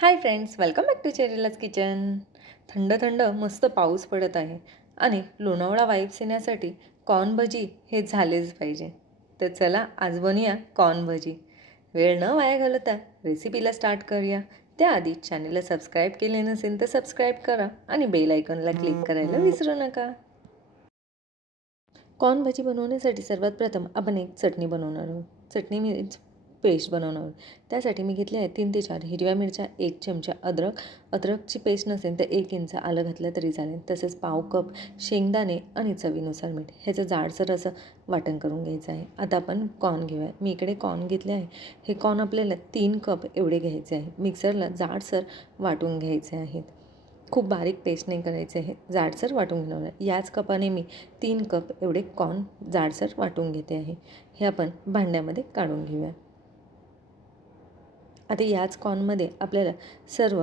High friends, welcome back to Cherila's kitchen. थंड थंड मस्त पाऊस पडत आहे आणि लोणावळा वाईब्स येण्यासाठी कॉर्न भजी हे झालेच पाहिजे. तर चला आज बनवूया कॉर्न भजी. वेळ न वाया घालवता रेसिपीला स्टार्ट करूया. त्याआधी चॅनलला सबस्क्राईब केले नसेल तर सबस्क्राईब करा आणि बेल आयकॉनला क्लिक करायला विसरू नका. कॉर्न भजी बनवण्यासाठी सर्वात प्रथम आपण एक चटणी बनवणार आहोत. चटणी मीन्स पेस्ट बनवणार आहोत. त्यासाठी मी घेतले आहे 3 ते 4 हिरव्या मिरच्या, 1 चमचा अद्रकची पेस्ट नसेल तर 1 इंच आलं घातलं तरी चालेल. तसेच पाव कप शेंगदाणे आणि चवीनुसार मीठ. ह्याचं जाडसर असं वाटण करून घ्यायचं आहे. आता आपण कॉर्न घेऊया. मी इकडे कॉर्न घेतले आहे. हे कॉर्न आपल्याला 3 कप एवढे घ्यायचे आहे. मिक्सरला जाडसर वाटून घ्यायचे आहेत. खूप बारीक पेस्ट नाही करायचे आहे, जाडसर वाटून घेणार आहे. याच कपाने मी 3 कप एवढे कॉर्न जाडसर वाटून घेते आहे. हे आपण भांड्यामध्ये काढून घेऊया. आता याच कॉर्नमध्ये आपल्याला सर्व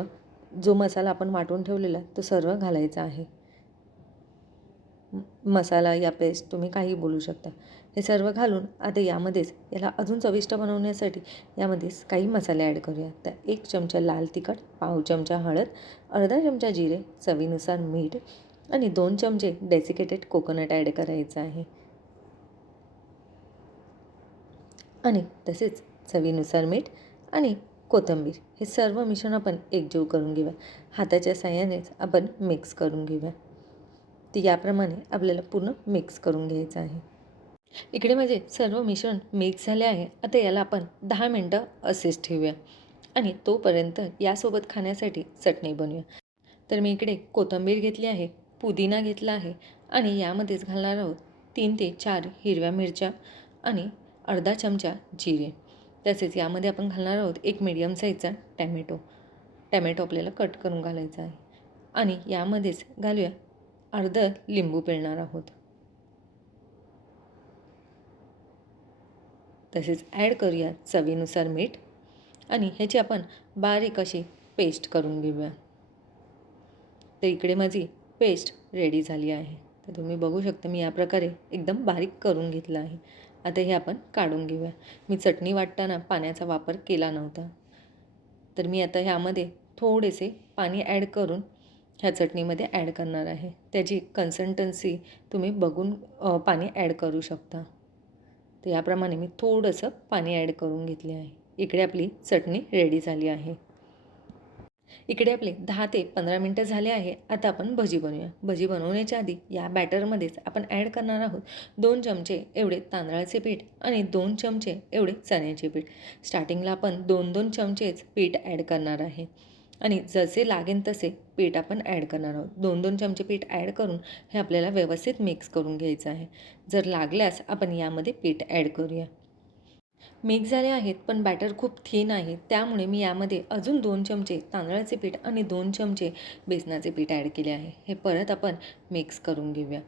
जो मसाला आपण वाटून ठेवलेला तो सर्व घालायचा आहे. मसाला या पेस्ट तुम्ही काही बोलू शकता. हे सर्व घालून आता यामध्येच याला अजून चविष्ट बनवण्यासाठी यामध्येच काही मसाले ॲड करूया. तर 1 चमचा लाल तिखट, पाव चमचा हळद, अर्धा चमचा जिरे, चवीनुसार मीठ आणि 2 चमचे डेसिकेटेड कोकोनट ॲड करायचं आहे. आणि तसेच चवीनुसार मीठ आणि कोथिंबीर हे सर्व मिश्रण आपण एकजीव करून घेऊया. हाताच्या साहाय्यानेच आपण मिक्स करून घेऊया. तर याप्रमाणे आपल्याला पूर्ण मिक्स करून घ्यायचं आहे. इकडे माझे सर्व मिश्रण मिक्स झाले आहे. आता याला आपण 10 मिनटं असेच ठेवूया आणि तोपर्यंत यासोबत खाण्यासाठी चटणी बनवूया. तर मी इकडे कोथिंबीर घेतली आहे, पुदिना घेतला आहे आणि यामध्येच घालणार आहोत 3 ते 4 हिरव्या मिरच्या आणि अर्धा चमचा जिरे. तसेच यामध्ये आपण घालणार आहोत एक मीडियम साईजचा टॅमॅटो आपल्याला कट करून घालायचा आहे आणि यामध्येच घालूया अर्धं लिंबू पिळणार आहोत. तसेच ॲड करूया चवीनुसार मीठ आणि ह्याची आपण बारीक अशी पेस्ट करून घेऊया. तर इकडे माझी पेस्ट रेडी झाली आहे. तर तुम्ही बघू शकता मी या प्रकारे एकदम बारीक करून घेतलं आहे. आता हे आपण काढून घेऊया. मी चटणी वाटताना पाण्याचा वापर केला नव्हता. तर मी आता ह्यामध्ये थोडेसे पाणी ॲड करून ह्या चटणीमध्ये ॲड करणार आहे. त्याची कन्सिस्टन्सी तुम्ही बघून पाणी ॲड करू शकता. तर याप्रमाणे मी थोडंसं पाणी ॲड करून घेतले आहे. इकडे आपली चटणी रेडी झाली आहे. इकडे आपले 10 ते 15 मिनटं झाले आहे. आता आपण भजी बनवूया. भजी बनवण्याच्या आधी या बॅटरमध्येच आपण ॲड करणार आहोत 2 चमचे एवढे तांदळाचे पीठ आणि 2 चमचे एवढे चण्याचे पीठ. स्टार्टिंगला आपण 2-2 चमचेच पीठ ॲड करणार आहे आणि जसे लागेल तसे पीठ आपण ॲड करणार आहोत. 2-2 चमचे पीठ ॲड करून हे आपल्याला व्यवस्थित मिक्स करून घ्यायचं आहे. जर लागल्यास आपण यामध्ये पीठ ॲड करूया. मिक्स झाले आहेत पण बॅटर खूप थिन आहे, त्यामुळे मी यामध्ये अजून 2 चमचे तांदळाचे पीठ आणि 2 चमचे बेसनाचे पीठ ॲड केले आहे. हे परत आपण मिक्स करून घेऊया.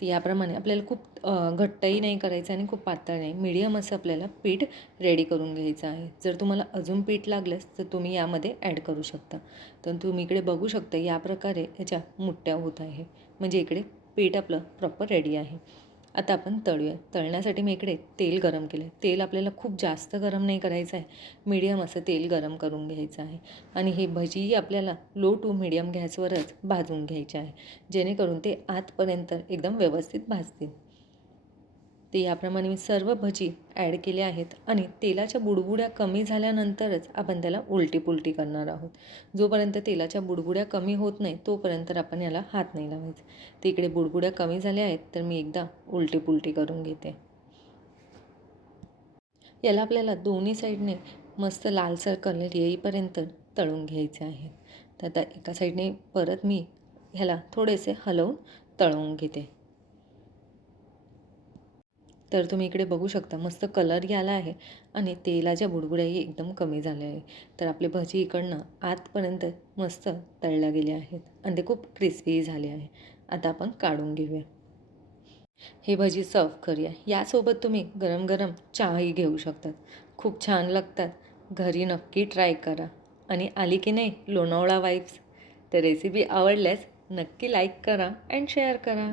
तर याप्रमाणे आपल्याला खूप घट्टही नाही करायचं आणि खूप पातळ नाही, मीडियम असं आपल्याला पीठ रेडी करून घ्यायचं आहे. जर तुम्हाला अजून पीठ लागलंच तर तुम्ही यामध्ये ॲड करू शकता. तर तुम्ही इकडे बघू शकता या प्रकारे ह्याच्या मुठ्ठ्या होत आहे. म्हणजे इकडे पीठ आपलं प्रॉपर रेडी आहे. आता आपण तळूया. तळण्यासाठी मी इकडे तेल गरम केलं. तेल आपल्याला खूप जास्त गरम नाही करायचं आहे, मीडियम असं तेल गरम करून घ्यायचं आहे आणि हे भजीही आपल्याला लो टू मीडियम गॅसवरच भाजून घ्यायचे आहे, जेणेकरून ते आतपर्यंत एकदम व्यवस्थित भाजतील. ते याप्रमाणे मी सर्व भजी ॲड केले आहेत आणि तेलाच्या बुडबुड्या कमी झाल्यानंतरच आपण त्याला उलटी-पुलटी करणार आहोत. जोपर्यंत तेलाच्या बुडबुड्या कमी होत नाही तोपर्यंत आपण याला हात नाही लावायचे. तर इकडे बुडबुड्या कमी झाल्या आहेत तर मी एकदा उलटी-पुलटी करून घेते. याला आपल्याला दोन्ही साईडने मस्त लालसर कलर येईपर्यंत तळून घ्यायचे आहे. तर आता एका साईडने परत मी ह्याला थोडेसे हलवून तळून घेते. तर तुम्ही इकडे बघू शकता मस्त कलर आला आहे आणि तेलाच्या बुडबुड्याही एकदम कमी झाल्या आहे. तर आपले भजी इकडनं आतपर्यंत मस्त तळल्या गेले आहेत आणि ते खूप क्रिस्पी झाले आहे. आता आपण काढून घेऊया. हे भजी सर्व करूया. यासोबत तुम्ही गरम गरम चहाही घेऊ शकतात. खूप छान लागतात. घरी नक्की ट्राय करा आणि आली की नाही लोणावळा वाईब्स. तर रेसिपी आवडल्यास नक्की लाईक करा अँड शेअर करा.